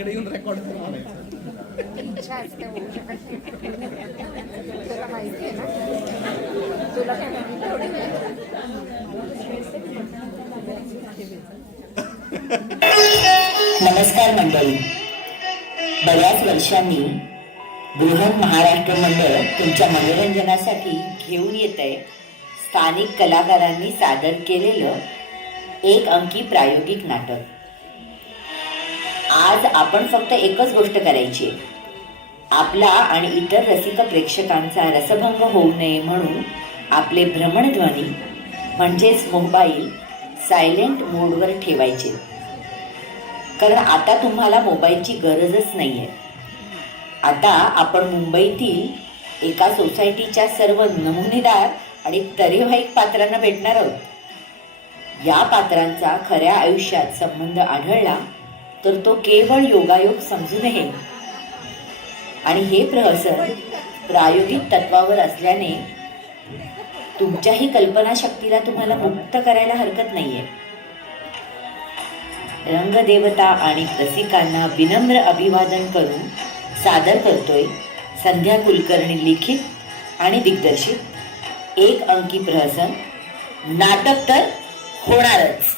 इकडे येऊन रेकॉर्ड करून म्हणायचं. इच्छा असते होऊ शकत नाही. तुला माहिती आहे ना, तुला काय माहिती थोडी नमस्कार मंडळी. बऱ्याच वर्षांनी बृहन महाराष्ट्र मंडळ तुमच्या मनोरंजनासाठी घेऊन येत आहे स्थानिक कलाकारांनी सादर केलेलं एक अंकी प्रायोगिक नाटक. आज आपण फक्त एकच गोष्ट करायची, आपला आणि इतर रसिक प्रेक्षकांचा रसभंग होऊ नये म्हणून आपले भ्रमणध्वनी म्हणजेच मोबाईल सायलेंट मोडवर ठेवायचे. कारण आता तुम्हाला मोबाईलची गरजच नाही आहे. आता आपण मुंबईतील एका सोसायटीच्या सर्व नमुनेदार आणि तरेवाईक पात्रांना भेटणार आहोत. या पात्रांचा खऱ्या आयुष्यात संबंध आढळला तर तो केवळ योगायोग समजू नये. आणि हे प्रहसन प्रायोगिक तत्वावर असल्याने तुमच्याही कल्पनाशक्तीला तुम्हाला मुक्त करायला हरकत नाहीये. रंगदेवता आणि रसिकांना विनम्र अभिवादन करून सादर करतोय संध्या कुलकर्णी लिखित आणि दिग्दर्शित एक अंकी प्रहसन. नाटक तर होणारच.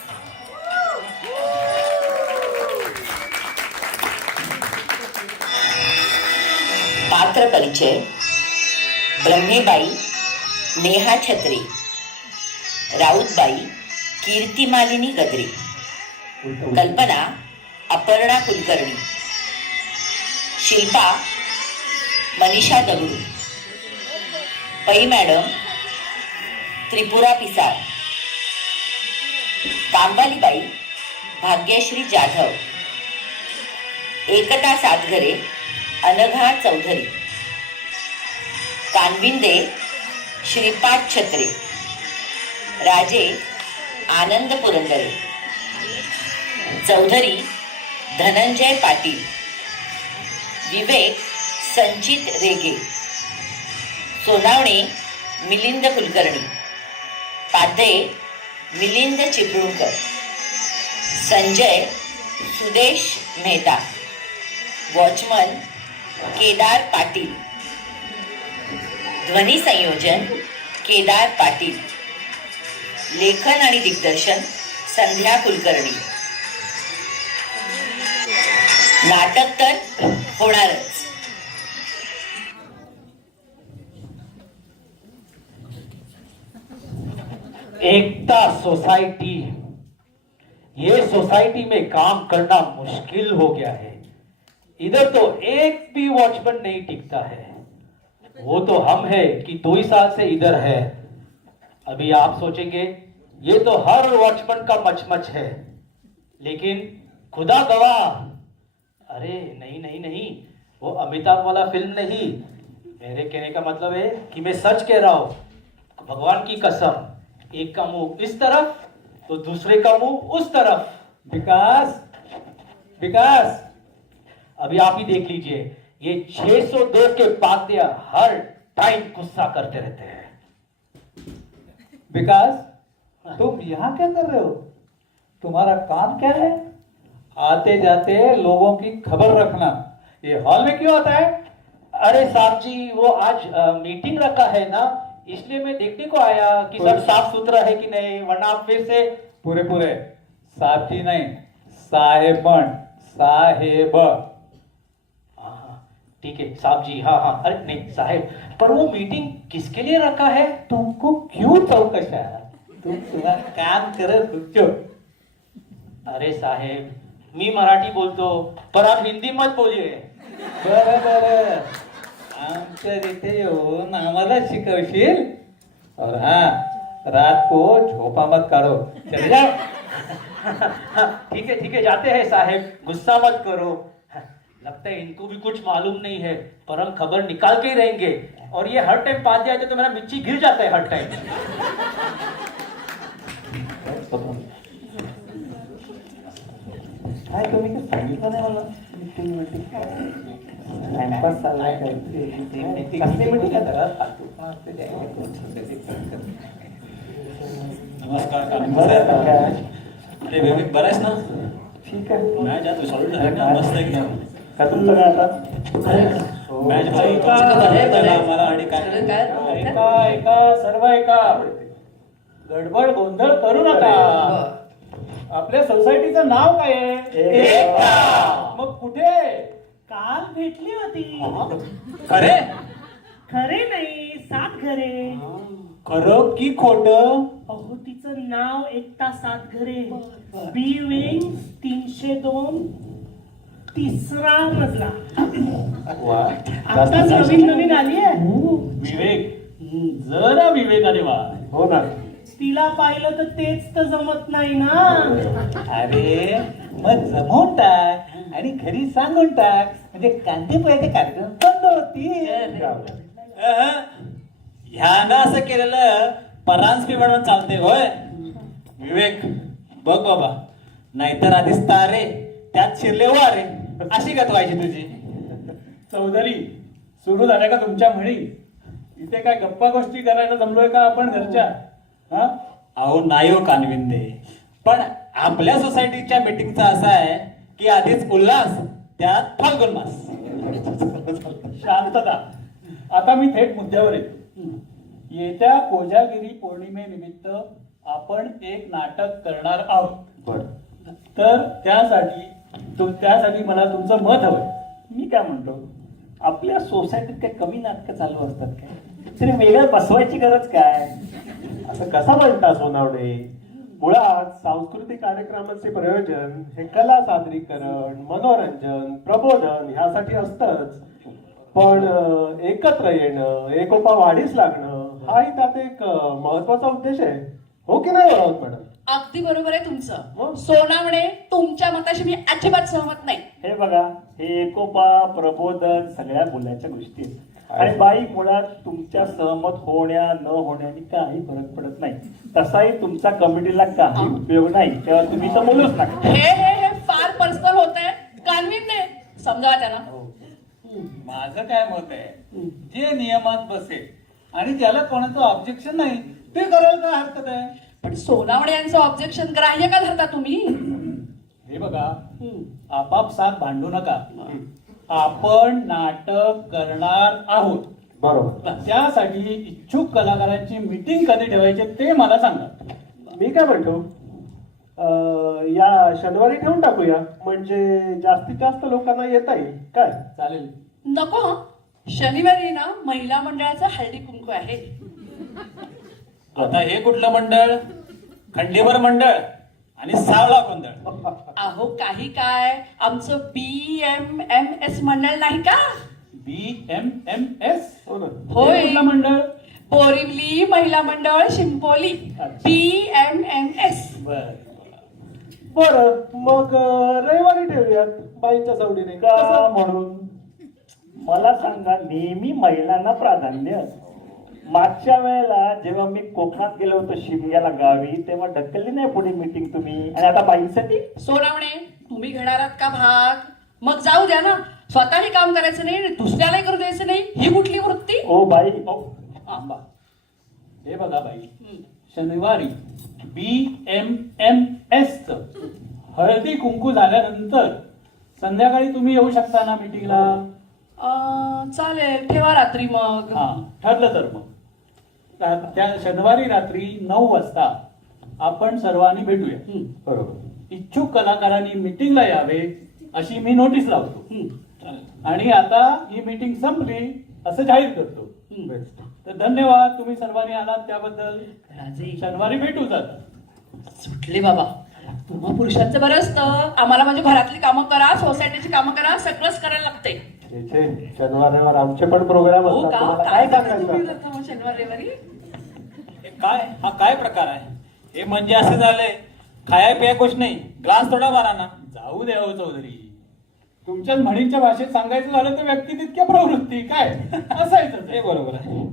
पात्र परिचय: ब्रह्मेबाई नेहा छत्रे, राऊतबाई कीर्तिमालिनी गद्रे, कल्पना अपर्णा कुलकर्णी, शिल्पा मनीषा दगडू, पै मॅडम त्रिपुरा पिसाळ, कांबालीबाई भाग्यश्री जाधव, एकता सातघरे अनघा चौधरी, कानविंदे श्रीपाद छत्रे, राजे आनंद पुरंदरे, चौधरी धनंजय पाटील, विवेक संचित रेगे, सोनावणे मिलिंद कुलकर्णी, पाध्ये मिलिंद चिपळूणकर, संजय सुदेश मेहता, वॉचमन केदार पाटील, ध्वनी संयोजन केदार पाटील, लेखन आणि दिग्दर्शन संध्या कुलकर्णी. नाटक तर होणारच. एकता सोसाइटी, ये सोसाइटी में काम करना मुश्किल हो गया है. इधर तो एक भी वॉचमैन नहीं टिकता है. वो तो हम है कि 2 ही साल से इधर है. अभी आप सोचेंगे ये तो हर वॉचमैन का मचमच है, लेकिन खुदा गवाह, अरे नहीं नहीं नहीं, वो अमिताभ वाला फिल्म नहीं. मेरे कहने का मतलब है कि मैं सच कह रहा हूं. भगवान की कसम, एक का मुंह इस तरफ तो दूसरे का मुंह उस तरफ. विकास विकास, अभी आप ही देख लीजिए, ये 602 के पात्या हर टाइम गुस्सा करते रहते हैं. विकास, तुम यहाँ क्या कर रहे हो? तुम्हारा काम क्या है? आते जाते लोगों की खबर रखना. ये हॉल में क्यों आता है? अरे साहब जी, वो आज मीटिंग रखा है ना, इसलिए मैं देखने को आया कि सब साफ सुथरा है कि नहीं, वरना आप फिर से. पूरे पूरे साहब जी नहीं, साहेबन, साहेब. हाँ ठीक है साहब जी, हाँ हाँ, अरे नहीं साहेब, पर वो मीटिंग किसके लिए रखा है? तुमको क्यों चौकशा? तुम तुम्हारा काम करत रुको. अरे साहेब, मी मराठी बोलतो, पर आप हिंदी मत बोलिए. बरं बरं, आमच्या इथे येऊन आम्हाला शिकवशील? और हाँ, रात को झोपा मत काढो. चले जाओ. ठीक है जाते हैं साहेब, गुस्सा मत करो. लगता है इनको भी कुछ मालूम नहीं है, पर हम खबर निकाल के ही रहेंगे. और ये हर टाइम पास जाते तो मेरा मिर्ची गिर जाता है हर टाइम. काय तुम्ही काय सांगितलं नाही मला? मीटिंग टाइमपास चाललाय काय? मीटिंग काय जरा फालतू पण असते ते. नमस्कार. अरे विवेक, बरं आहेस ना? ठीक आहे. मॅच आता सॉल्व झाली ना, मस्त एकदम. का तुमचं काय आता मॅच ऐका, आम्हाला आणि काय ऐका ऐका सर्व ऐका, गडबड गोंधळ करू नका. आपल्या सोसायटीचं नाव काय आहे? एकता. मग कुठे? काल भेटली होती. खरे खरे नाही, 7 घरे. खरं की खोट? अहो तिचं नाव एकता 7 घरे. बी विंग 302, 3रा मजला. आता नवीन आली आहे. विवेक, जरा विवेकाने वा. हो ना. तिला पाहिलं तर तेच तर जमत नाही ना. अरे मग जमवून टाक आणि घरी सांगून टाक, म्हणजे कांदे पोह्याचे कार्यक्रम बंद होतील. ह्यानं असं केलेलं परांजपी म्हणून चालते होय. विवेक बघ बाबा, नाहीतर आधीच तारे त्यात शिरले वारे, अशी गत व्हायची तुझी. चौधरी, सुरू झाल्या का तुमच्या म्हणी? इथे काय गप्पा गोष्टी करायला जमलोय का आपण घरच्या? हा, अहो नाही हो कानविंदे, पण आपल्या सोसायटीच्या मीटिंगचा असा आहे की आधीच उल्हास त्यात फाल्गुन मास. शांतता. आता मी थेट मुद्द्यावर येतो. येत्या कोजागिरी पौर्णिमेनिमित्त आपण एक नाटक करणार आहोत. तर त्यासाठी मला तुमचं मत हवंय. मी काय म्हणतो, आपल्या सोसायटीत काय कमी नाटकं चालू असतात काय? तरी वेगळं बसवायची गरज काय? असं कसं म्हणता सोनावणे? मुळात सांस्कृतिक कार्यक्रमाचे प्रयोजन हे कला सादरीकरण, मनोरंजन, प्रबोधन ह्यासाठी असतंच. पण एकत्र येणं, एकोपा वाढीस लागणं हाही त्यात एक महत्वाचा उद्देश आहे. हो की नाही राऊत मॅडम? अगदी बरोबर आहे तुमचं. मग? सोनावणे, तुमच्या मताशी मी अजिबात सहमत नाही. हे बघा, हे एकोपा, प्रबोधन सगळ्या बोलायच्या गोष्टी आहेत. आणि बाई, मुळात तुमच्या सहमत होण्या न होण्याने काही फरक पडत नाही. तसाही तुमचा कमिटीला काही उपयोग नाही, तेव्हा तुम्ही तर बोलूच नका. हे फार पर्सनल होत आहे. कानवीन समजावा त्याला. माझं काय मत आहे, जे नियमात बसेल आणि ज्याला कोणाचं ऑब्जेक्शन नाही ते करायला काय हरकत आहे? पण सोनावणे यांचं ऑब्जेक्शन ग्राह्य का धरता तुम्ही? हे बघा, आपापसात भांडू नका. आपण नाटक करणार आहोत. बरोबर. त्यासाठी इच्छुक कलाकारांची मीटिंग कधी ठेवायची ते मला सांगा. मी काय म्हणतो, या शनिवारी ठेवून टाकूया, म्हणजे जास्तीत जास्त लोकांना येता येईल. काय चालेल? नको हं. शनिवारी ना महिला मंडळाचं हळदी कुंकू आहे. आता हे कुठलं मंडळ? खंडेबर मंडळ आणि सावळा गोंधळ. अहो काही काय, आमचं BMMS मंडळ नाही का? BMMS? होय. कुठलं मंडळ? बोरिवली महिला मंडळ शिंपोली. BMMS. बरं, मग रविवारी ठेवूयात बाईंच्या सवडीने का म्हणून? मला सांगा, नेहमी महिलांना प्राधान्य. मागच्या वेळेला जेव्हा मी कोकणात गेलो होतो शिमग्याला गावी, तेव्हा ढकलली नाही पुढे मीटिंग तुम्ही, आणि आता बाईंसाठी? सोनावणे, तुम्ही घेणार आहात का भाग? मग जाऊ द्या ना. स्वतःही काम करायचं नाही, दुसऱ्यालाही करू द्यायचं नाही. ही कुठली वृत्ती? ओ बाई, आंबा. हे बघा बाई, शनिवारी BMMS च हळदी कुंकू झाल्यानंतर संध्याकाळी तुम्ही येऊ शकता ना मीटिंगला? चालेल, ठेवा रात्री मग. हा, ठरलं तर मग त्या शनिवारी रात्री 9 वाजता आपण सर्वांनी भेटूया. बरोबर. इच्छुक कलाकारांनी मीटिंगला यावे अशी मी नोटीस लावतो. आणि आता ही मीटिंग संपली असं जाहीर करतो. तर धन्यवाद, तुम्ही सर्वांनी आलात त्याबद्दल. राजे, शनिवारी भेटू जातात. सुटले बाबा. तुम्हा पुरुषांचं बरं असतं, आम्हाला म्हणजे घरातली कामं करा, सोसायटीची कामं करा, सगळंच करायला लागते. शनिवार रविवार आमचे पण प्रोग्राम हो असतात. का? तुम्हाला काय काय करता तुम्ही सांगायचं? जाता मग शनिवार रविवारी? हा काय प्रकार आहे? हे म्हणजे असे झाले, खाया पिया कुछ नाही, ग्लास थोडा मारा ना. जाऊ द्या हो चौधरी, तुमच्याच म्हणींच्या भाषेत सांगायचं झालं तर व्यक्ती तितक्या प्रवृत्ती काय असायचं. हे बरोबर आहे.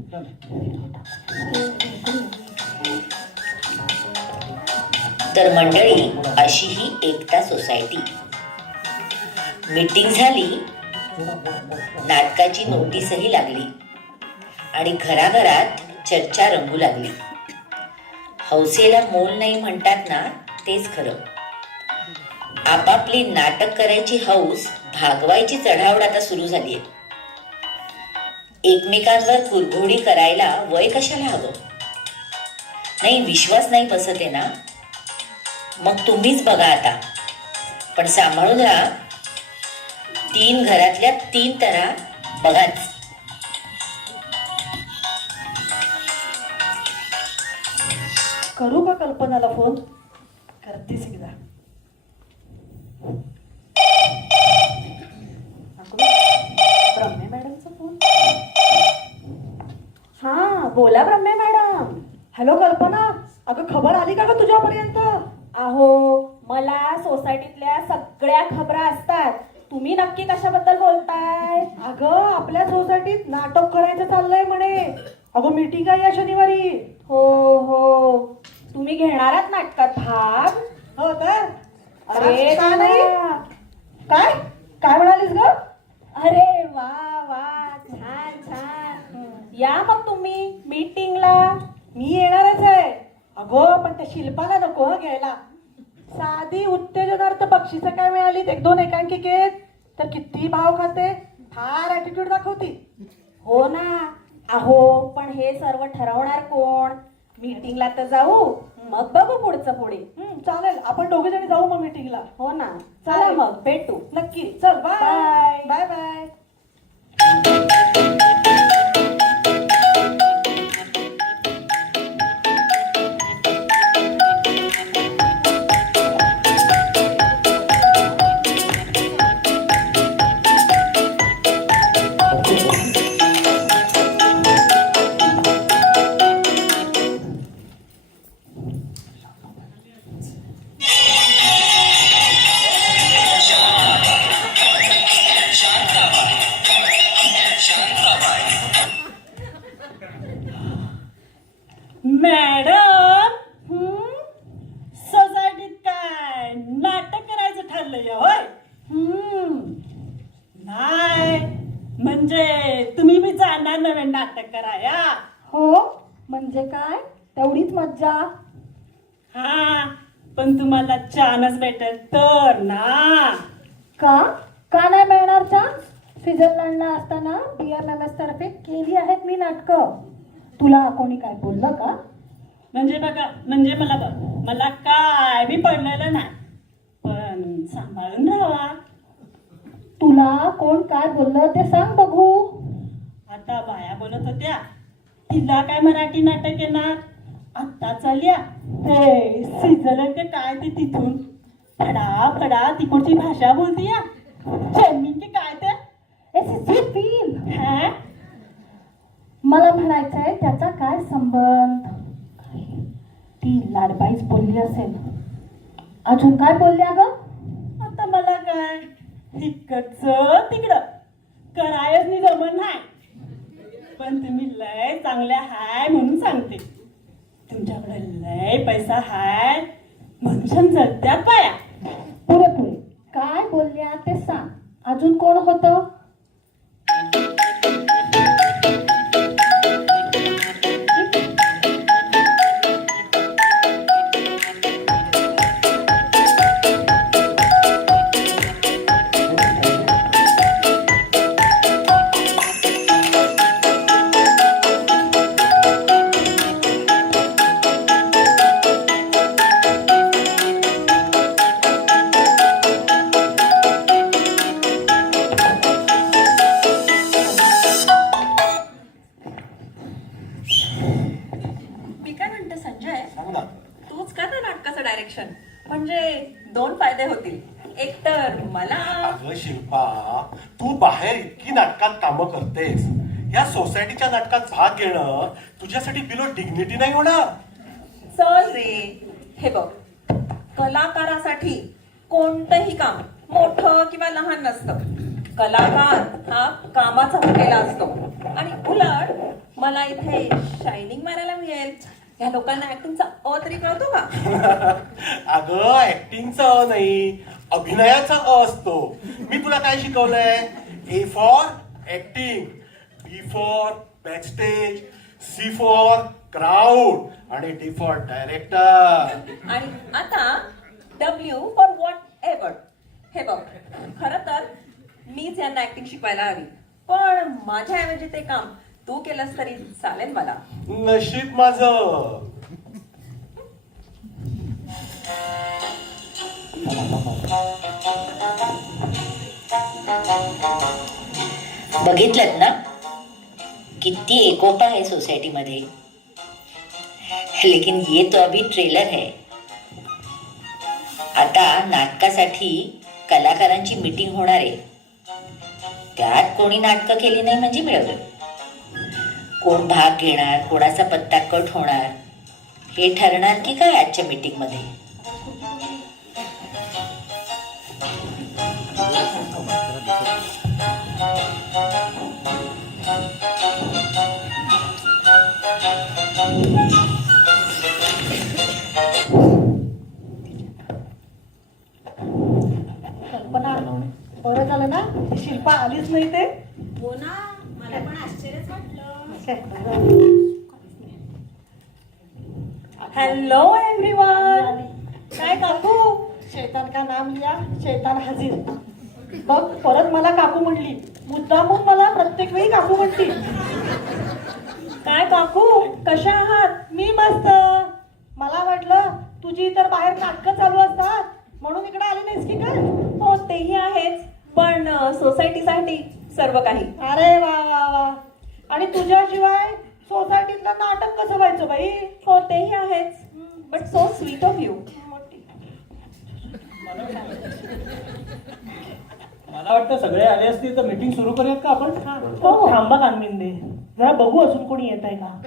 तर मंडळी, अशी ही एकता सोसायटी. मीटिंग झाली, नाटकाची नोटीसही लागली आणि घराघरात चर्चा रंगू लागली. हौसेला मोल नाही म्हणतात ना, तेच खरं. आपापली नाटक करायची हौस भागवायची चढावड आता सुरू झाली आहे. एकमेकांवर कुरघोडी करायला वय कशाला हवं? नाही, विश्वास नाही बसत आहे ना? मग तुम्हीच बघा आता, पण सांभाळून राहा. 3 घरातल्या 3 तरा बघाच. करू का कल्पनाला फोन? करतेस एकदा. ब्रह्मे मॅडमचा फोन. हा बोला ब्रह्मे मॅडम. हॅलो कल्पना, अगं खबर आली का ग तुझ्यापर्यंत? अहो मला सोसायटीतल्या सगळ्या खबरा असतात. तुम्ही नक्की कशाबद्दल बोलताय? अगं आपल्या सोसायटीत नाटक करायचं चाललंय म्हणे. अगं मीटिंग आहे या शनिवारी. हो हो, तुम्ही घेणार आहात नाटकात भाग? हो तर. अरे का नाही? काय काय म्हणालीस ग? अरे वा वा, छान छान. या मग तुम्ही मीटिंगला. मी येणारच आहे. अगं पण त्या शिल्पाला नको हं घ्यायला. साधी उत्तेजनार्थ बक्षिसं काय मिळाली 1-2 एकांकिकेत तर किती भाव खाते, फार ऍटिट्यूड दाखवती. हो ना. अहो पण हे सर्व ठरवणार कोण? मीटिंगला तर जाऊ, मग बघू पुढचं पुढे. चालेल, आपण दोघे जणी जाऊ मग मीटिंगला. हो ना, चला मग भेटू. नक्की. चल बाय बाय बाय. मॅडम, सोसायटीत काय नाटक करायचं ठरलंय होय? नाही म्हणजे तुम्ही बी जाणार नवे नाटक कराया? हो म्हणजे काय, तेवढीच मज्जा. हा पण तुम्हाला चान्स भेटेल तर ना. का का नाही मिळणार चान्स? स्वित्झर्लंडला असताना BMMS तर्फे केली आहेत मी नाटकं. तुला कोणी काय बोललं का? म्हणजे बघा, म्हणजे मला काय बी पडलेलं नाही, पण सांभाळून राहा. तुला कोण काय बोललं ते सांग बघू. आता बाया बोलत होत्या तिला काय मराठी नाटक येणार, आता चालल्या ते स्वित्झर्लंड के काय ते तिथून फडा फडा तिकडची भाषा बोलतीया. जन्मीन की काय ते मला म्हणायचंय त्याचा काय संबंध? ती लाडबाईच बोलली असेल. अजून काय बोलल्या ग? आता मला काय इकडचं तिकडं करायच नाही जमत नाही, पण तुम्ही लय चांगल्या हाय म्हणून सांगते. तुमच्याकडे लय पैसा हाय म्हणून समजत्यात बाया. पुरे पुरे काय बोलल्या ते सांग. अजून कोण होतं? म्हणजे 2 फायदे होतील. एक तर मला. अगं शिल्पा, तू बाहेर इतकी नाटकात कामं करतेस, या सोसायटीच्या नाटकात भाग घेणं तुझ्यासाठी बिलो डिग्निटी नाही होणार? चल रे, हे बघ, कलाकारासाठी कोणतंही काम मोठं किंवा लहान नसतं. कलाकार हा कामाचा भुकेला असतो. आणि उलट मला इथे शायनिंग मारायला मिळेल. या लोकांना ऍक्टिंगचा अ तरी कळतो का? अगं ऍक्टिंगचा अ नाही, अभिनयाचा अ असतो. मी तुला काय शिकवलंय? A for acting, B for backstage, C for crowd आणि D फॉर डायरेक्टर. आणि आता W फॉर व्हॉट एव्हर. हे बघ, खर तर मीच यांना ऍक्टिंग शिकवायला हवी, पण माझ्याऐवजी ते काम तू केलंस तरी चालेल मला. नशीब माझं. बघितलं ना किती एकोपा है सोसाइटी मध्ये. लेकिन ये तो अभी ट्रेलर है. आता नाटकासाठी कलाकारांची मीटिंग होणार आहे. त्यात कोणी नाटकं केली नाही म्हणजे मिळवलं. कोण भाग घेणार, कोणाचा पत्ता कट होणार हे ठरणार की काय आजच्या मीटिंग मध्ये. कल्पना, बरं झालं ना शिल्पा आलीच नाही ते. हो ना, मला पण आश्चर्यच वाटलं. Hello everyone. काय काकू, शैतान का नाम लिया शैतान हाजीर. बघ परत मला काकू म्हणली. मुद्दामून मला प्रत्येक वेळी काकू म्हणती. काय काकू कशा आहात? मी मस्त. मला वाटलं तुझी तर बाहेर नाटकं चालू असतात म्हणून इकडे आली नाहीस की काय? हो तेही आहेच, पण सोसायटीसाठी सर्व काही. अरे वा वा वा. आणि तुझ्याशिवाय सोसायटीतलं नाटक कसं व्हायचं बाई? हो तेही आहेच, but so sweet of you. मला वाटतं सगळे आले असतील तर मीटिंग सुरू करूयात का आपण? हो थांबा कानविंदे, जरा बघू अजून कोणी येत आहे का.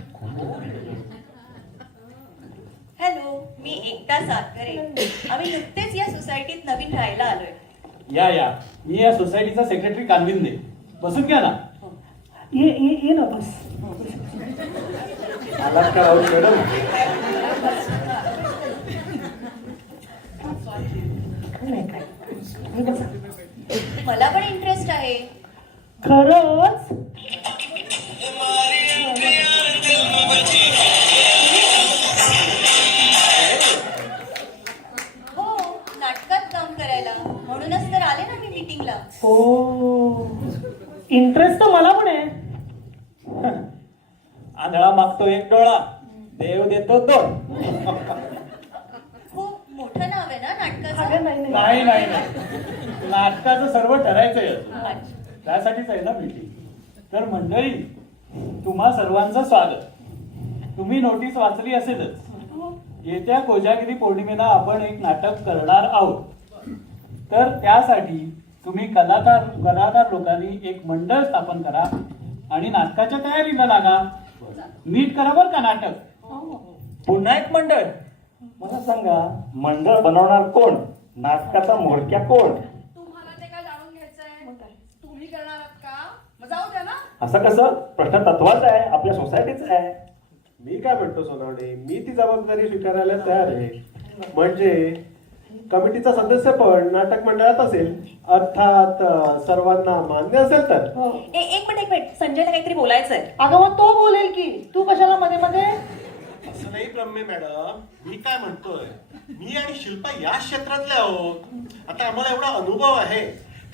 हॅलो, मी एकता सातकरे. आम्ही नुकतेच या सोसायटीत नवीन राहायला आलोय. या मी या सोसायटीचा सेक्रेटरी कानविंदे. बसून घ्या ना. ये ना बस. आलात का राहुल मॅडम? मला पण इंटरेस्ट आहे. खरंच? हो, नाटकात काम करायला, म्हणूनच तर आले ना मी मीटिंगला. हो, इंटरेस्ट तर मला पण आहे. आंधळा मागतो एक डोळा, देव देतो दोन. खूप मोठं नाव आहे ना नाटकाचं. अगं नाही नाही नाही नाही, नाटकाचं सर्व ठरायचंय अजून. अच्छा. त्यासाठीच आहे ना मीटिंग. तर मंडळी, तुम्हा सर्वांचं स्वागत. तुम्ही नोटीस वाचली असेलच. येत्या कोजागिरी पौर्णिमेला आपण एक नाटक करणार आहोत. तर त्यासाठी तुम्ही कलाकार लोकांनी एक मंडळ स्थापन करा आणि नाटकाच्या तयारीला लागा. नीट करा बरं का नाटक. पुन्हा एक मंडळ. मला सांगा, मंडळ बनवणार कोण? नाटकाचा म्होरक्या कोण? तुम्हाला ते काय जाणून घ्यायचंय? तुम्ही करणार आहात का? मग जाऊ द्या ना. असं कसं? प्रश्न तत्वाचा आहे, आपल्या सोसायटीचा आहे. मी काय म्हणतो सोनावणे, मी ती जबाबदारी स्वीकारायला तयार आहे. म्हणजे कमिटीचा सदस्य पण नाटक मंडळात असेल, अर्थात सर्वांना मान्य असेल तर. एक मिनिट, संजयला काहीतरी बोलायचंय. अगं मग तो बोलेल की, तू कशाला मध्ये मध्ये? असं नाही ब्रह्मे मॅडम, मी काय म्हणतोय, मी आणि शिल्पा या क्षेत्रातले आहोत. आता आम्हाला एवढा अनुभव आहे,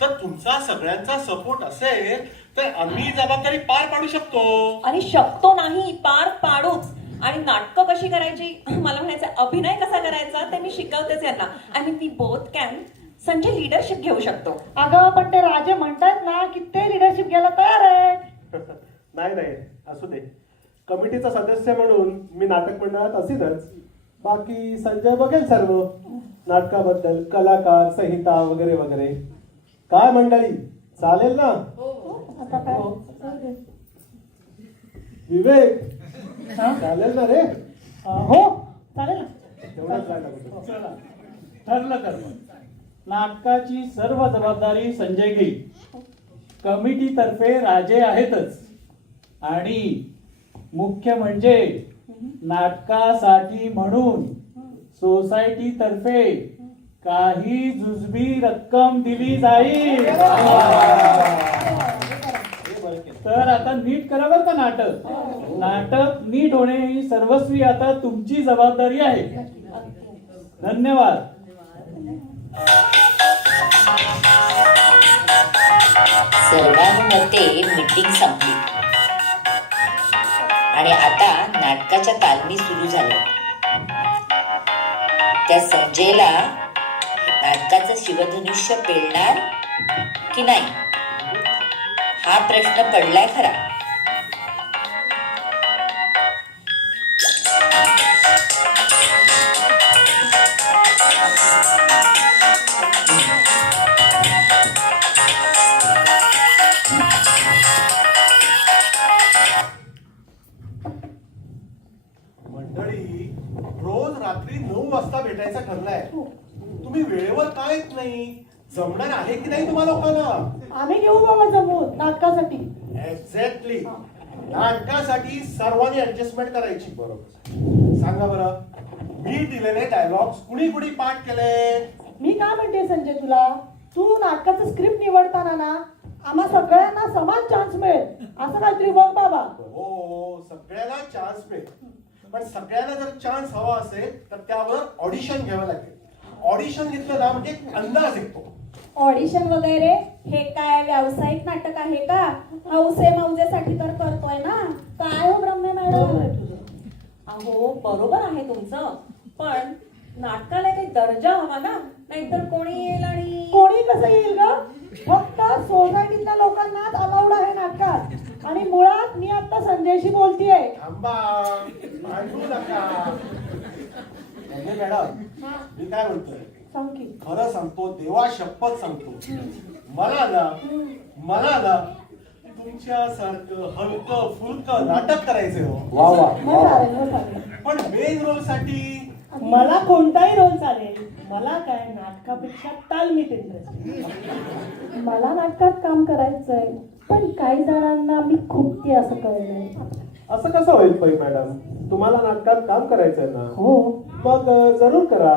तर तुमचा सगळ्यांचा सपोर्ट असेल तर आम्ही जबाबदारी पार पाडू शकतो. आणि शकतो नाही, पार पाडूच. आणि नाटकं कशी करायची, मला म्हणायचं अभिनय कसा करायचा ते मी शिकवतेच यांना. I mean we both can. Sanjay leadership घेऊ शकतो. अगं पण ते राजे म्हणतात ना की ते लिडरशिप घ्यायला तयार आहेत. नाही, असू दे. कमिटीचा सदस्य म्हणून मी नाटक मंडळात असेलच. बाकी संजय बघेल सर्व नाटकाबद्दल, कलाकार, संहिता वगैरे वगैरे. काय मंडळी, चालेल ना? आता काय? विवेक, चालेल ना रे? हो चालेल ना. तेवढंच जायला लागतं. चला, ठरलं कर मग. नाटकाची सर्व जबाबदारी संजय घेईल. कमिटीतर्फे राजे आहेतच. आणि मुख्य म्हणजे नाटकासाठी म्हणून सोसायटीतर्फे काही जुजबी रक्कम दिली जाईल. तर आता नीट करा बरं का नाटक. नाटक नीट होणे ही सर्वस्वी आता तुमची जबाबदारी आहे. धन्यवाद. सर्वानुमते मीटिंग संपली आणि आता नाटकाच्या तालमी सुरू झाल्या. त्या संजयला नाटकाचं शिवधनुष्य पेलणार की नाही हा प्रश्न पडलाय खरा. मंडळी, रोज रात्री 9 वाजता भेटायचं ठरलंय. तुम्ही वेळेवर का येत नाही? जमणार आहे की नाही तुम्हा लोकांना? आम्ही घेऊ बाबा जमून नाटकासाठी. एक्झॅक्टली. नाटकासाठी सर्वांनी ऍडजस्टमेंट करायची. बरोबर. सांगा बरं, मी दिलेले डायलॉग्स कुणी कुणी पाठ केले? मी काय म्हणते संजय तुला, तू नाटकाचं स्क्रिप्ट निवडताना ना आम्हा सगळ्यांना समान चान्स मिळेल असं काहीतरी बघ बाबा. हो, सगळ्यांना चान्स मिळेल. पण सगळ्यांना जर चान्स हवा असेल तर त्यावर ऑडिशन घ्यावं लागेल. ऑडिशन घेतलं ना म्हणजे एक अंदाज येतो. ऑडिशन वगैरे हे काय व्यावसायिक नाटक आहे का? हौसे मौजेसाठी तर करतोय ना. काय हो ब्रह्मे मॅडम? अहो बरोबर आहे तुमचं, पण नाटकाला काही दर्जा हवा ना, नाहीतर कोणी येईल आणि कोणी कसं येईल ग? फक्त सोसायटीतल्या लोकांनाच अलाउड आहे नाटकात. आणि मुळात मी आता संजयशी बोलतीये. थांबा, भांडू नका. मॅडम, मी काय म्हणतोय सांग की. खरं सांगतो, देवा शपथ सांगतो, मला ना तुमच्यासारखं हलकं फुलकं नाटक करायचंय हो. वा वा हो चालेल, हो चालेल. पण मेन रोल साठी मला कोणताही रोल चालेल. मला काय नाटकापेक्षा तालमीत इंटरेस्ट. मला नाटकात काम करायचंय, पण काही जणांना मी खूपते असं कळलंय. असं कसं होईल पै मॅडम? तुम्हाला नाटकात काम करायचंय ना? हो. मग जरूर करा.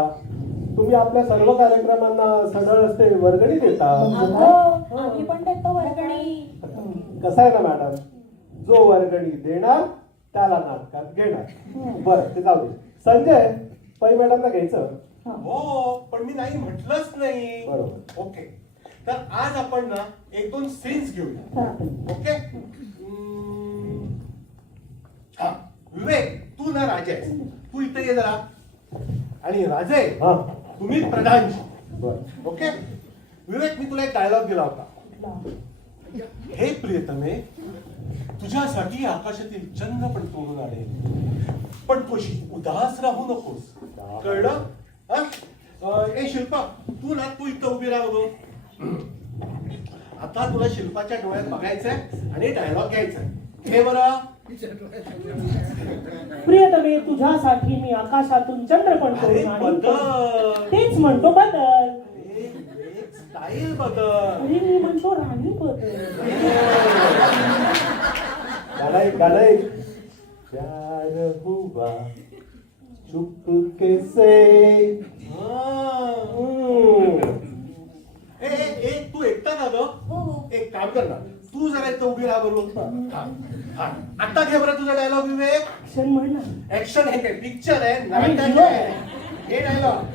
तुम्ही आपल्या सर्व कार्यक्रमांना सढळ असते वर्गणी देता. अगं, आम्ही पण देतो वर्गणी. कसं आहे ना मॅडम, जो वर्गणी देणार त्याला नाटकात घेणार. बरं, ते जाऊ दे. संजय, पै मॅडमला घ्यायचं. हो, पण मी नाही म्हटलंच नाही. बरोबर. ओके, तर आज आपण ना 1-2 सीन्स घेऊया. ओके. हा, विवेक, तू ना राजा आहेस. तू इथे ये जरा. आणि राजे, हा, तुम्ही प्रधान. बरं. ओके. विवेक, मी तुला एक डायलॉग दिला होता. हे प्रियतमे, तुझ्यासाठी आकाशातील चंद्र पण तोडून आणेल, पण तू अशी उदास राहू नकोस. कळलं? ए शिल्पा, तू इथं उभी राहा बघ. आता तुला शिल्पाच्या डोळ्यात बघायचंय आणि डायलॉग घ्यायचाय. हे बरं. प्रियतमे, तुझ्यासाठी मी आकाशातून चंद्र पण अरे तोडून आणीन. बदल. तेच म्हणतो बदल. एक स्टाईल बदल. अरे मी म्हणतो राणी बदल. गाणं प्यार हुआ चुपके से. ए, तू एकटा ना ग? एक काम कर ना, तू जरा इथं उभी राहा बरोबर. आता घे बरं तुझा डायलॉग विवेक. ऍक्शन म्हण ना. ऍक्शन हे काय पिक्चर आहे, नाटक आहे. हे डायलॉग.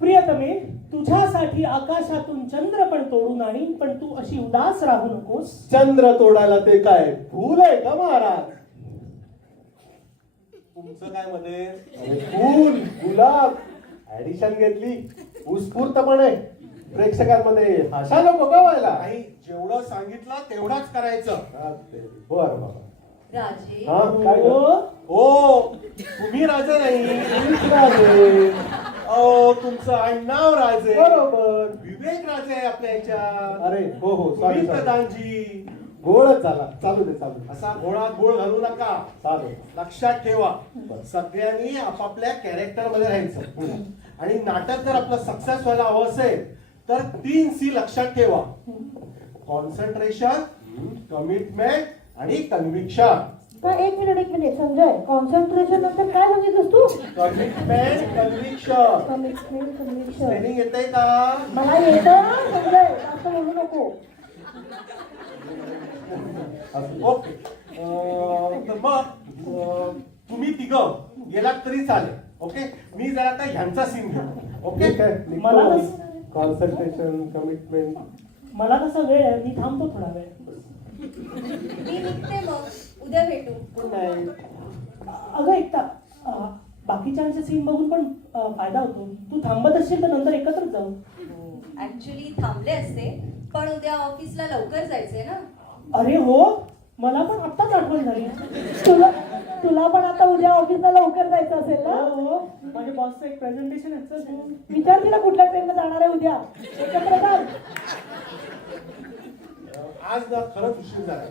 प्रियतमे, तुझ्यासाठी आकाशातून चंद्र पण तोडून आणीन, पण तू अशी उदास राहू नकोस. चंद्र तोडायला ते काय फूल आहे का महाराज? तुमचं काय मध्ये? फूल, गुलाब. ऍडिशन घेतली उत्स्फूर्तपणे. प्रेक्षकांमध्ये भाषा नको गवायला. नाही, जेवढं सांगितलं तेवढाच करायचं. बरं बाबा. राजे, हा, काय हो. हो, तुम्ही राजे नाही. मीच राजे. अहो, तुमचं आडनाव राजे. बरोबर. विवेक राजे आहे आपल्या ह्याच्यात. अरे हो हो, तुम्ही सॉरी. प्रधानजी. गोळच झाला. चालू दे, चालू दे. असा घोळा गोळ घालू नका. चालेल. लक्षात ठेवा, सगळ्यांनी आपापल्या कॅरेक्टर मध्ये राहायचं. आणि नाटक जर आपलं सक्सेस व्हायला हवं असेल तर 3 C लक्षात ठेवा. कॉन्सन्ट्रेशन, कमिटमेंट आणि कन्व्हिक्शन. एक मिनिट संजय, कॉन्सन्ट्रेशन नंतर काय सांगितलंस तू? Commitment, conviction. कन्व्हिक्शन. ट्रेनिंग येते का? मला येतं संजय, जास्त बोलू नको. ओके. तर मग तुम्ही तिघं गेलात तरी चालेल. ओके, मी जरा आता ह्यांचा सीन घेऊ. ओके. मला कॉन्सन्ट्रेशन, कमिटमेंट. मला कसा वेळ आहे, मी थांबतो थोडा वेळ. मी निघते मग, उद्या भेटू. पण नाही. अगं एकटा बाकीच्यांचे सीन बघून पण फायदा होतो. तू थांबत असशील तर नंतर एकत्रच जाऊ. ऍक्च्युली थांबले असते, पण उद्या ऑफिसला लवकर जायचंय ना. अरे हो, मला पण आत्ताच आठवण झाली. तुला तुला पण आता उद्या ऑफिसला लवकर जायचं असेल ना. हो, माझ्या बॉसचं एक प्रेझेंटेशन आहे. चल, विचार तिला कुठल्या ट्रेनने जाणार आहे उद्या. एकत्र जा. आज ना खरंच उशीर झाला.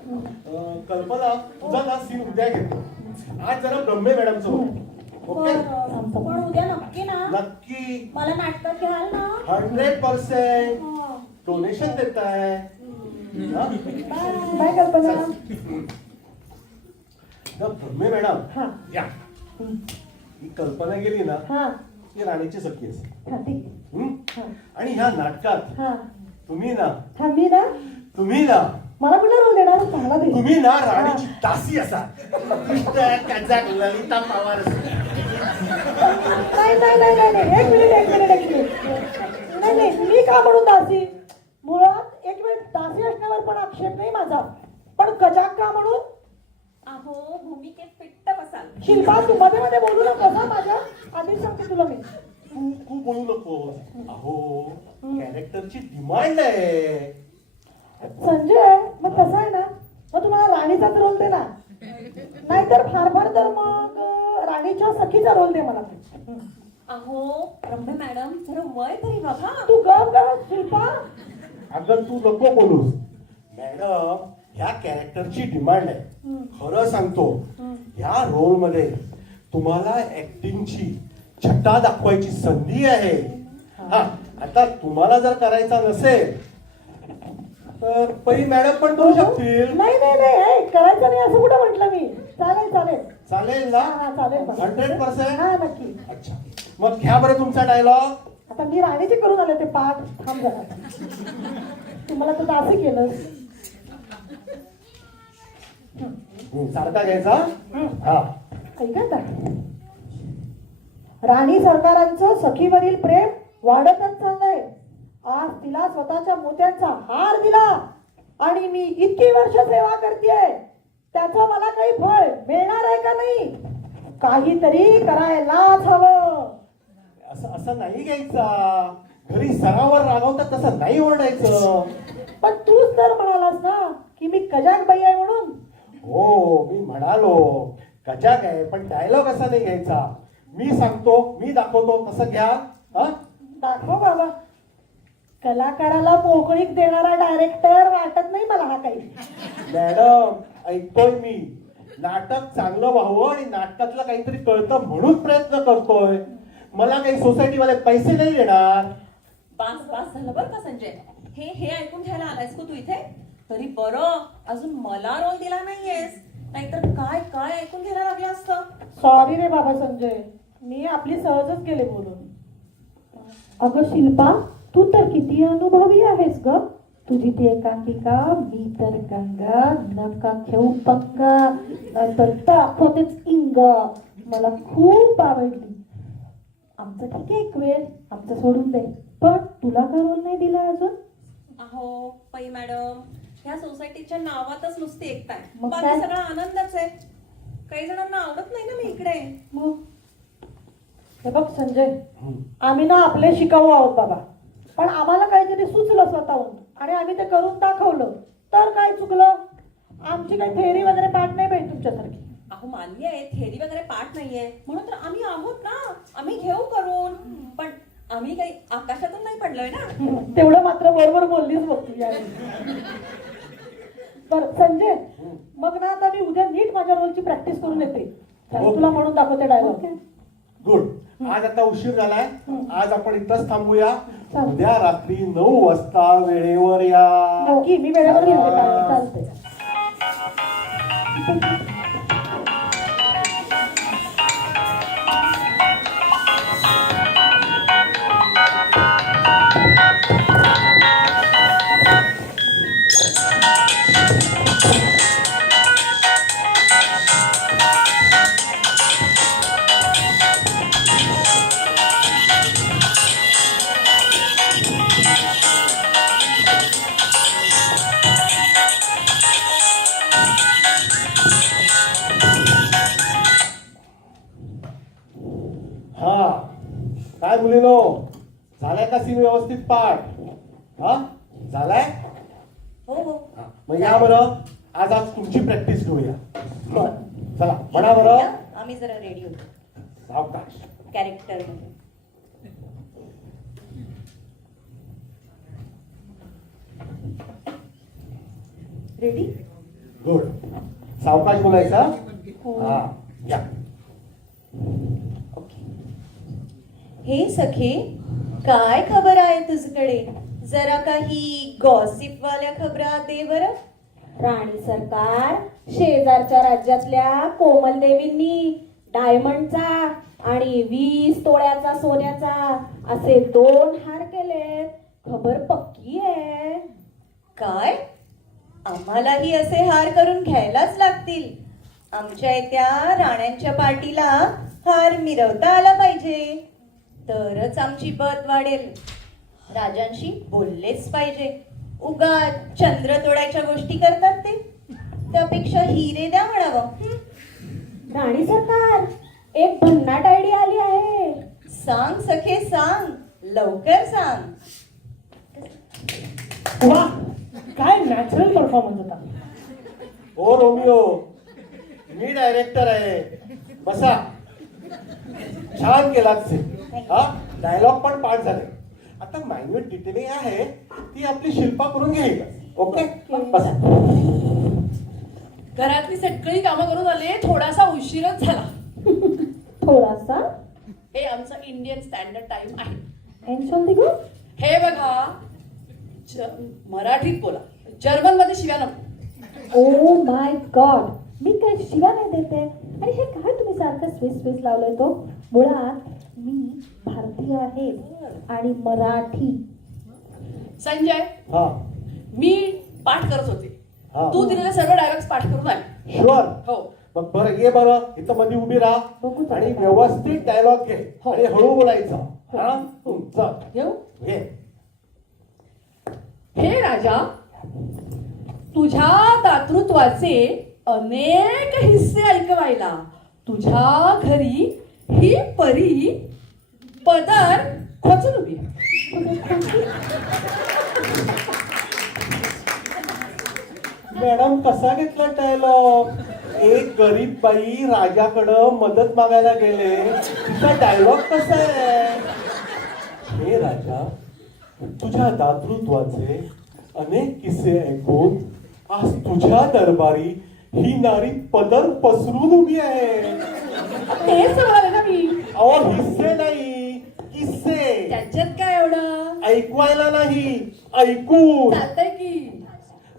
कल्पना, तुझा ना सीन उद्या घेतो. आज जरा ब्रह्मे मॅडमचं होतं. ओके, पण उद्या नक्की ना, नक्की मला नाटकात घ्याल ना. 100% डोनेशन देत आहे. काय कल्पना. ब्रह्मे मॅडम, हा या. ही कल्पना गेली ना, हा ती राणीची सखी असते. हा ठीक आहे. हं? आणि ह्या नाटकात हा तुम्ही ना हा मी ना, मला कुठला रोल देणार चांगला दे. तुम्ही ना राणीची दासी असा कजाक ललिता पवार नाही नाही नाही नाही नाही. एक मिनिट. नाही नाही, मी का म्हणून दासी. मुळात एक मिनिट, दासी असण्यावर पण आक्षेप नाही माझा, पण कजाक का म्हणून. अहो, भूमिकेत फिट्ट बसाल. शिल्पा, तू मध्ये मध्ये बोलू नका ना माझ्या. आधीच सांगते तुला मी. खूप बोलू नको. अहो, कॅरेक्टरची डिमांड आहे. संजय, मग कसं आहे ना, मग तुम्हाला राणीचाच रोल दे ना, नाहीतर फार फार तर मग राणीच्या सखीचा रोल दे मला. अहो, रम्य मॅडम, जरा वय तरी बघा. तू गप गप शिल्पा. अगं तू नको बोलूस. मॅडम, ह्या कॅरेक्टरची डिमांड आहे. खरं सांगतो, ह्या रोल मध्ये तुम्हाला ऍक्टिंगची छटा दाखवायची संधी आहे. हा, आता तुम्हाला जर करायचा नसेल तर पै मॅडम पण करू शकतील. नाही नाही नाही, हे करायचं नाही असं कुठं म्हटलं मी. चालेल चालेल. चालेल ना? हा चालेल. 100%? हा नक्की. अच्छा, मग घ्या बरं तुमचा डायलॉग. आता मी राणीची करून आले ते पाठ. थांब जरा, तुम्हाला तर दासी केलं. सारखा घ्यायचा. हा, ऐका आता. राणी सरकारांचं सखीवरील प्रेम वाढतच चाललंय. आज तिला स्वतःच्या मोत्यांचा हार दिला आणि मी इतकी वर्ष सेवा करतेय, त्याचं मला काही फळ मिळणार आहे का नाही. काहीतरी करायलाच हवं. असं नाही घ्यायचा. घरी सरावर रागवतात तसं नाही ओरडायचं. पण तूच तर म्हणालास ना की मी कजाक बाई आहे म्हणून. हो, मी म्हणालो कजाक आहे, पण डायलॉग असा नाही घ्यायचा. मी सांगतो, मी दाखवतो तसं घ्या. हा, दाखव बाबा. कलाकाराला मोकळीक देणारा डायरेक्टर वाटत नाही मला हा काही. मॅडम, ऐकतोय मी. नाटक चांगलं व्हावं आणि नाटकातलं काहीतरी कळतं म्हणून प्रयत्न करतोय. मला काही सोसायटीवाले पैसे नाही देणार. बास बास झालं बरं का संजय. हे ऐकून घ्यायला आलायस का तू इथे? तरी बरं अजून मला रोल दिला नाहीयेस, नाहीतर काय काय ऐकून घ्यायला लागलं असतं. सॉरी रे बाबा संजय, मी आपली सहजच गेले बोलून. अगं शिल्पा, तू तर किती अनुभवी आहेस ग. तुझी ती एकांकिका, मी तर गंगा, नका घेऊ पंगा, नंतर दाखवतेच इंग, मला खूप आवडली. आमचं ठीक आहे एक वेळ, आमचं सोडून दे, पण तुला का रोल नाही दिला अजून. अहो पै मॅडम, ह्या सोसायटीच्या नावातच नुसती एकता आहे, मग बाकी काय? सगळा आनंदच आहे. काही जणांना आवडत नाही ना मी इकडे. मग हे बघ संजय, आम्ही ना आपले शिकाऊ आहोत बाबा, पण आम्हाला काहीतरी सुचलं स्वतःहून आणि आम्ही ते करून दाखवलं तर काय चुकलं. आमची काही थेअरी वगैरे पाठ नाही पाहिजे तुमच्यासारखी. अहो मान्य आहे, थेरी वगैरे पाठ नाहीये, म्हणून तर आम्ही आहोत ना, आम्ही घेऊ करून. पण आम्ही काही आकाशातून नाही पडलोय ना. तेवढं मात्र बरोबर बोललीच बघ तू यावेळी. बरं संजय, मग ना आता मी उद्या नीट माझ्या रोलची प्रॅक्टिस करून येते. तुला म्हणून दाखवते डायलॉग. गुड. आज आता उशीर झालाय, आज आपण इथंच थांबूया. चालेल. उद्या रात्री 9 वाजता वेळेवर या. नक्की मी वेळेवर येते. चालते. का सीन व्यवस्थित पाठ? हा झालाय? हो हो. मग या बरं, आज तुमची प्रॅक्टिस घेऊया. चला म्हणा बरं. आम्ही जरा रेडी होतो सावकाश. कॅरेक्टर मध्ये. रेडी? गुड. सावकाश बोलायचा. हा या. हे सखे, काय खबर आहे तुझकडे? जरा काही गॉसिप वाल्या खबरा दे बरं. राणी सरकार, शेजारच्या राज्यातल्या कोमल देवींनी डायमंडचा आणि 20 तोळ्याचा सोन्याचा असे 2 हार केलेत. खबर पक्की आहे. काय? आम्हालाही असे हार करून घ्यायलाच लागतील. आमच्या इथ्या राण्यांच्या पार्टीला हार मिरवता आला पाहिजे, तरच आमची बत वाढेल. राजांशी बोललेच पाहिजे. उगा चंद्र तोडायच्या गोष्टी करतात ते, त्यापेक्षा हिरे द्या म्हणावं. राणी सरकार, एक भन्नाट आयडिया आली आहे. सांग सखे सांग, लवकर सांग. वा, काय नॅचरल परफॉर्मन्स होता. ओ रोमिओ, मी डायरेक्टर आहे. बसा. छान केलात सीन. हा डायलॉग पण पाठ झाले. आता मॅन्युअल डिटेलिंग आहे ती आपली शिल्पा करून घेईल. ओके बसा. घरातली सगळी कामं करून आले, थोडासा उशीरच झाला. थोडासा हे आमचं इंडियन स्टँडर्ड टाइम आहे. टेन्शन दिगो. हे बघा, मराठीत बोला, जर्मन मध्ये शिव्या नको. ओ माय गॉड, मी काय शिव्या नाही देते. आणि हे काय तुम्ही सारखं स्विस स्विस लावलंय तो? मुळात मी भारतीय आहे आणि मराठी. संजय, हा मी पाठ करत होते, हा. तू दिलेले सर्व डायलॉग्स पाठ करून आले. शुअर. हो. मग बरं ये बरं, इथं मध्ये उभी राहा आणि व्यवस्थित डायलॉग घे आणि हळू बोलायचं. हा चल येऊ. घे. हे राजा, तुझ्या दातृत्वाचे अनेक हिस्से ऐकवायला तुझ्या घरी ही परी पदर खोचून उभी आहे. मॅडम कसा घेतला डायलॉग? एक गरीब बाई राजाकडं मदत मागायला गेले, तिचा डायलॉग कसा आहे? हे राजा, तुझ्या दातृत्वाचे अनेक किस्से ऐकून आज तुझ्या दरबारी ही नारी पदर पसरून उभी आहे. तेच म्हणाले ना मी. अहो हिस्से नाही, किस्से. त्याच्यात काय एवढं? ऐकवायला नाही, ऐकून. चालतंय की.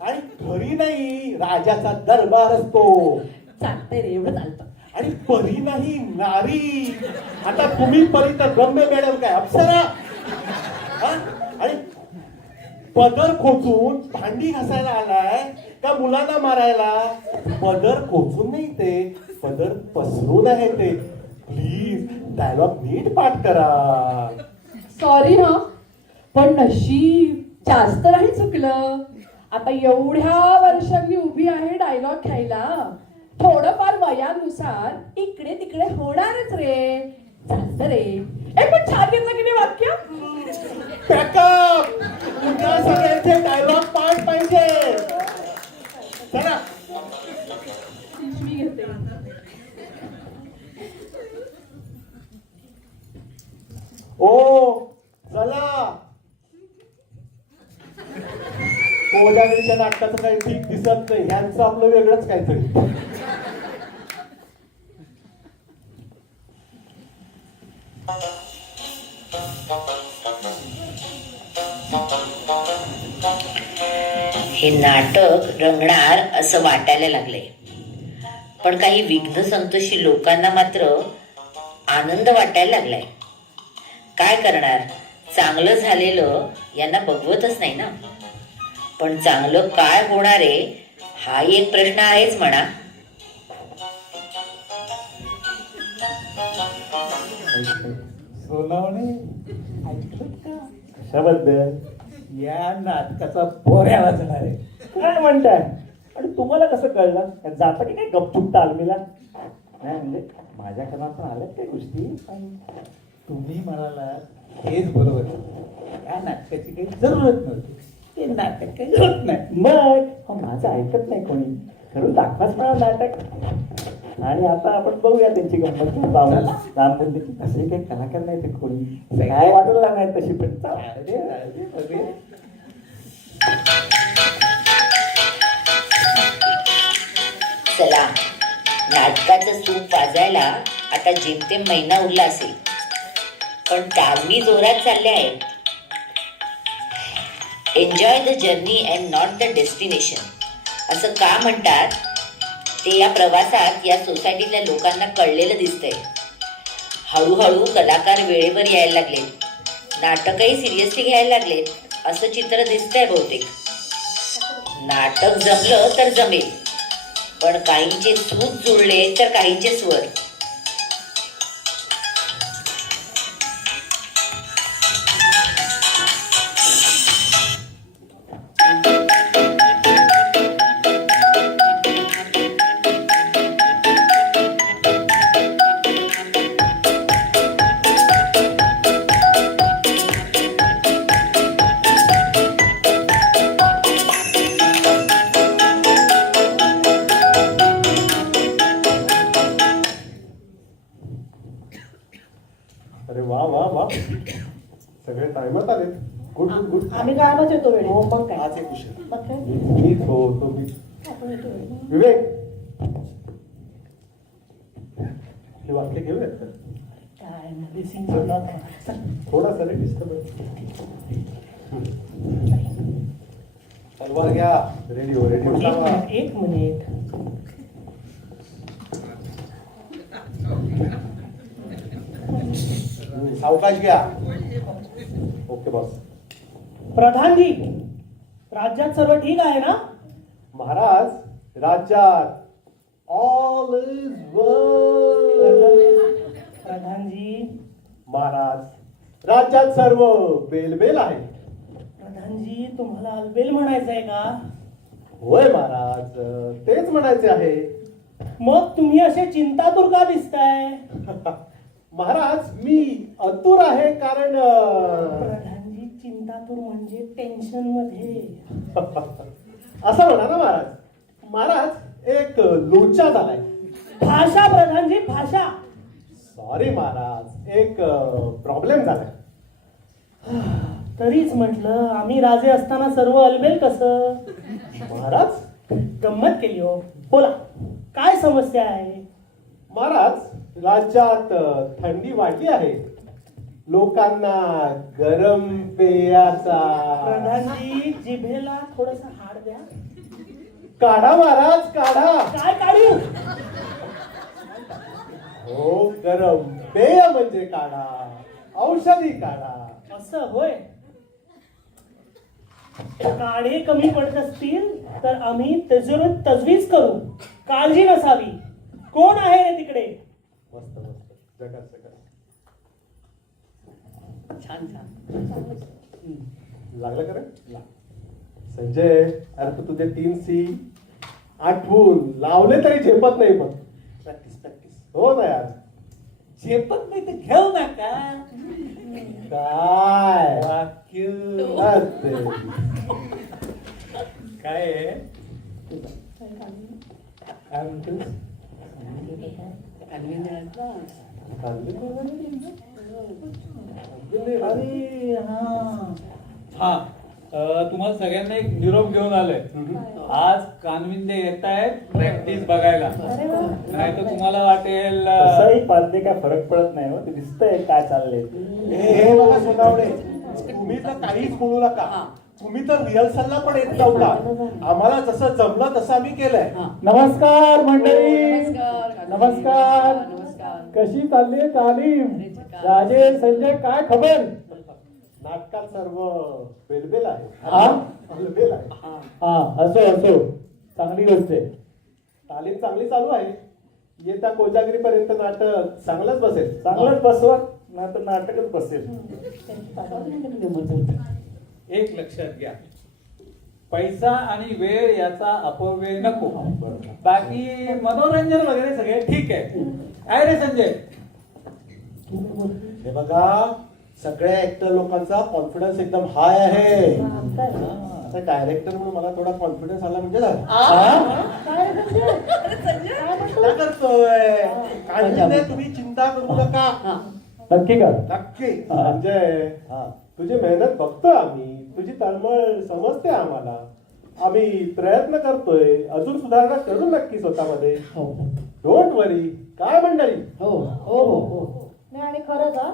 आणि घरी नाही, राजाचा दरबार असतो. चालतंय रे, एवढं चालतं. आणि परी नाही, नारी. आता तुम्ही परी तर रम्य मॅडम काय अप्सरा? हा? आणि पदर खोचून भांडी घासायला आलाय का मुलांना मारायला? पदर खोचून नाही, ते पदर पसरून आहे ते. प्लीज डायलॉग नीट पाठ करा. सॉरी हा, पण नशीब जास्त नाही चुकलं. आता एवढ्या वर्षांनी उभी आहे डायलॉग घ्यायला, थोडंफार वयानुसार इकडे तिकडे होणारच रे. चालत रे. पण छान घेतलं की नाही वाक्य? पॅकअप. तुमच्या सगळ्यांचे डायलॉग पाठ पाहिजे. चला. मी घेते. ओ चला. कोजागिरीच्या नाटकाचं काही ठीक दिसत नाही, ह्यांचं आपलं वेगळंच काहीतरी. हे नाटक रंगणार असं वाटायला लागलंय, पण काही विघ्न संतोषी लोकांना मात्र आनंद वाटायला लागलाय. काय करणार, चांगलं झालेलं यांना बघवतच नाही ना. पण चांगलं काय होणार आहे हा एक प्रश्न आहेच म्हणा. सोनावणे ऐकलं का? कशाबद्दल? या नाटकाचा बोऱ्या वाजणार आहे. काय म्हणताय? आणि तुम्हाला कसं कळलं? जाता की नाही गपचूप तालमीला? नाही म्हणजे माझ्या कानात पण आल्यात काही गोष्टी, पण तुम्ही म्हणालात हेच बरोबर आहे. या नाटकाची काही जरूरत नव्हती. ते नाटक काही होत नाही. मग माझं ऐकत नाही कोणी, करून दाखवाच मला नाटक. आणि आता आपण बघूया त्यांची गंमत पाहुणा लहान बुद्धीची तसे काही कलाकार नाही ते कोणी, काय वाटलं नाही तशी, पण चला. चला, नाटकाचं सूप वाजायला आता जेमतेम महिना उरला असेल, पण टावणी जोरात चालल्या आहेत. Enjoy the journey and not the destination असं का म्हणतात ते या प्रवासात या सोसायटीतल्या लोकांना कळलेलं दिसतंय. हळूहळू कलाकार वेळेवर यायला लागले, नाटकही सिरियसली घ्यायला लागले असं चित्र दिसतंय बहुतेक. नाटक जमलं तर जमेल, पण काहींचे सूत जुळले तर काहींचे स्वर. अरे वा वा वा, सगळे टायमात आले. Good good good. आम्ही कायमच येतो वेळी. हो मग काय, आज एक विषय मग काय? मीच हो तो मी. आपण येतो वेळी. विवेक, हे वाक्य घेऊयात का? काय मध्ये सीन चालला होता. चल. थोडासा रे डिस्टर्ब. तलवार घ्या, रेडिओ रेडिओ लावा. एक मिनिट. सावकाश घ्या. Okay boss. प्रधानजी, राज्यात सर्व ठीक आहे ना? महाराज, राज्यात ऑल इज वेल. प्रधानजी, महाराज, राज्यात सर्व बेलबेल आहे. प्रधानजी तुम्हाला अलबेल म्हणायचंय का? होय महाराज, तेच म्हणायचे आहे. मग तुम्ही असे चिंतातुर का दिसताय? महाराज, मी अतुर आहे कारण प्रधानजी, चिंतातुर म्हणजे टेन्शन मध्ये. असं म्हणा ना महाराज. महाराज, एक लोचा झालाय. भाषा प्रधानजी, भाषा. सॉरी महाराज, एक प्रॉब्लेम झालाय. तरीच म्हटलं आम्ही राजे असताना सर्व अलबेल कसं? महाराज, गंमत केली हो. बोला, काय समस्या आहे? महाराज, राज्यात थंडी वाढली आहे. लोकांना गरम पेयाचा. प्रधानजी, जिभेला थोडस हाड द्या. काढा महाराज, काढा. काय काढू? हो, गरम पेय म्हणजे काढा, औषधी काढा. असं होय. काढे कमी पडत असतील तर आम्ही तजवीज करू, काळजी नसावी. कोण आहे रे तिकडे? मस्त मस्त, जगात जगात. छान छान. लागलं का रे? संजय, अरे तू तुझे 3 C आठवून लावले तरी झेपत नाही. मग प्रॅक्टिस प्रॅक्टिस. हो ना यार. झेपत नाही तर घेऊ नका. काय वाक्य असते? काय आहे? काय म्हणतोस? अरे हा, तुम्हाला सगळ्यांना एक निरोप घेऊन आलोय. आज कानविंदे येत आहेत प्रॅक्टिस बघायला. नाही तर तुम्हाला वाटेल तसंही पालते काय फरक पडत नाही हो, ते दिसतंय काय चाललंय. हे बघा सोनावडे, तुम्ही तर काहीच बोलू नका. तुम्ही तर रिहर्सलला पण येत नव्हता. आम्हाला जसं जमलं तसं आम्ही केलंय. नमस्कार मंडळी, नमस्कार. कशी चालली तालीम? राजेश, संजय, काय खबर? नाटकात सर्व बेलबेल आहे. बेलबेल आहे. हा, असो असो, चांगली गोष्ट आहे. तालीम चांगली चालू आहे. येत्या कोजागिरी पर्यंत नाटक चांगलंच बसेल. चांगलंच बसवा, नाही तर नाटकच बसेल. एक लक्षात घ्या, पैसा आणि वेळ याचा अपव्यय नको. बाकी मनोरंजन वगैरे सगळे ठीक आहे. काय रे संजय? हे बघा, सगळ्या ऍक्टर लोकांचा कॉन्फिडन्स एकदम हाय आहे. आता डायरेक्टर म्हणून मला थोडा कॉन्फिडन्स आला म्हणजे झालं. काय रे संजय? काय म्हणतो? काय करतोय? काळजी नाही, तुम्ही चिंता करू नका. नक्की का? नक्की. संजय, तुझी मेहनत बघतोय आम्ही, तुझी तळमळ समजते आम्हाला. आम्ही प्रयत्न करतोय, अजून सुधारणा करू नक्की स्वतःमध्ये. डोंट वरी. काय मंडळी? हो हो हो हो. नाही आणि खरंच हा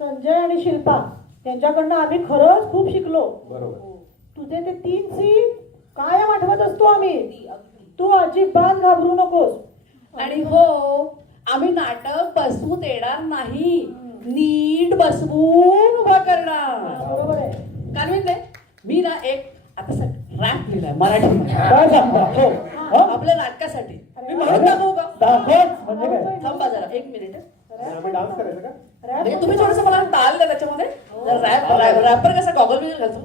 संजय आणि शिल्पा त्यांच्याकडनं आम्ही खरंच खूप शिकलो. बरोबर. तुझे ते 3 सीन कायम आठवत असतो आम्ही. तू अजिबात घाबरू नकोस. आणि हो, आम्ही नाटक बसवू देणार नाही, नीट बसवून उभं करणार. बरोबर आहे. काय म्हणते मी ना एक आता रॅप लिहिलाय मराठी काय सांगता? हो. हा? आपल्या नाटकासाठी. मी म्हणून दाखवू का? दाखवच म्हणजे काय? थांबा जरा 1 मिनिट. आम्ही डान्स करायचं का? म्हणजे तुम्ही थोडस मला ताल द्या त्याच्यामध्ये. रॅपर कसा गॉगल बिगल घालतो,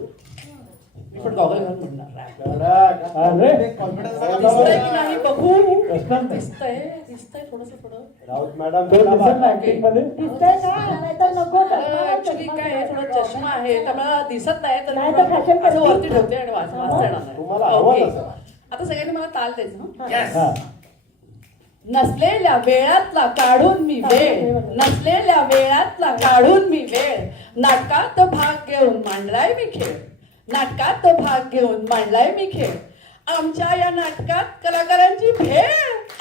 मी पण गॉगल घालून म्हणणार रॅप. अरे कॉन्फिडन्स दिसतंय की नाही बघू. कसलं? दिसतंय थोडस थोडं. राऊत मॅडम, तो दिसत नाही acting मध्ये? दिसतंय का? नाहीतर नको. ऍक्च्युली काय आहे, थोडा चष्मा आहे तर मला दिसत नाही, तर नाही तर fashion असं करते. वरती ठेवते आणि वाचता येणार तुम्हाला नाही. हवं ओके. तसं. आता सगळ्यांनी मला ताल द्यायचं हं? हा. नसलेल्या वेळातला काढून मी वेळ, नसलेल्या वेळातला काढून मी वेळ, नाटकात भाग घेऊन मांडलाय मी खेळ, नाटकात भाग घेऊन मांडलाय मी खेळ. आमच्या या नाटकात कलाकारांची भेळ,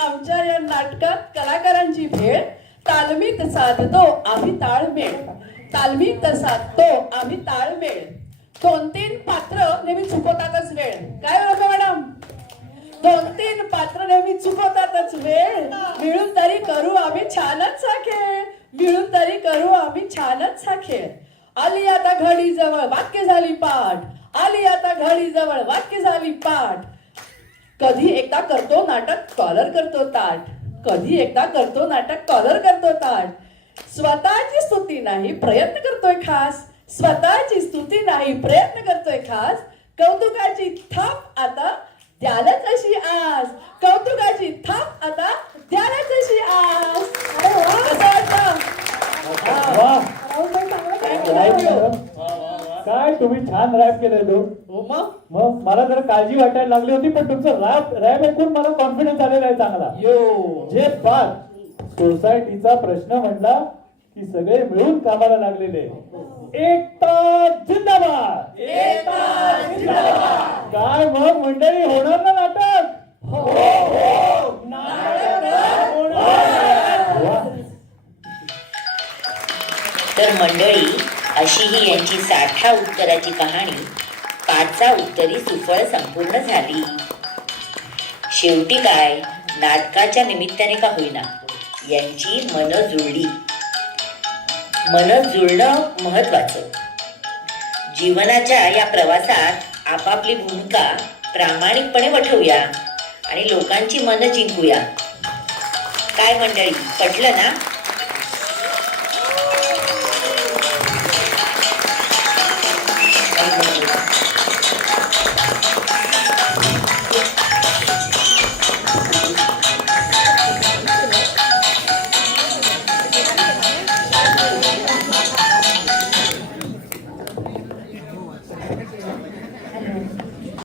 आमच्या या नाटकात कलाकारांची भेळ. तालमीत साधतो आम्ही ताळमेळ, तालमीत साधतो आम्ही ताळमेळ. 2-3 पात्र नेहमी चुकवतातच वेळ. काय बरोबर मॅडम? 2-3 पात्र नेहमी चुकवतातच वेळ. मिळून तरी करू आम्ही छानच हा खेळ, मिळून तरी करू आम्ही छानच हा खेळ. आली आता घडी जवळ वाक्य झाली पाठ, आली आता घडी जवळ वाक्य झाली पाठ. कधी एकदा करतो नाटक कॉलर करतो ताट, कधी एकदा करतो नाटक कॉलर करतो ताट. स्वतःची स्तुती नाही प्रयत्न करतोय खास, स्वतःची स्तुती नाही प्रयत्न करतोय खास. कौतुकाची थाप आता द्यालच अशी आस, कौतुकाची थाप आता द्यालच अशी आस. कसं वाटतं? वा. Thank you. काय तुम्ही छान रॅप केलंय तो. हो मग मग मला जरा काळजी वाटायला लागली होती, पण तुमचं रॅप ऐकून मला कॉन्फिडन्स आलेला आहे चांगला. यो जे पाच सोसायटीचा प्रश्न म्हणला की सगळे मिळून कामाला लागलेले. एकता जिंदाबाद, एकता जिंदाबाद. काय मग मंडळी, होणार ना नाटक? हो हो, नाटक होणार. वा. तर मंडळी, अशी ही यांची 60 उत्तराची कहाणी 5 उत्तरी सुफळ संपूर्ण झाली. शेवटी काय, नाटकाच्या निमित्ताने का होईना यांची मनं जुळली. मनं जुळणं महत्वाचं. जीवनाच्या या प्रवासात आपापली भूमिका प्रामाणिकपणे वठवूया आणि लोकांची मनं जिंकूया. काय मंडळी, पटलं ना?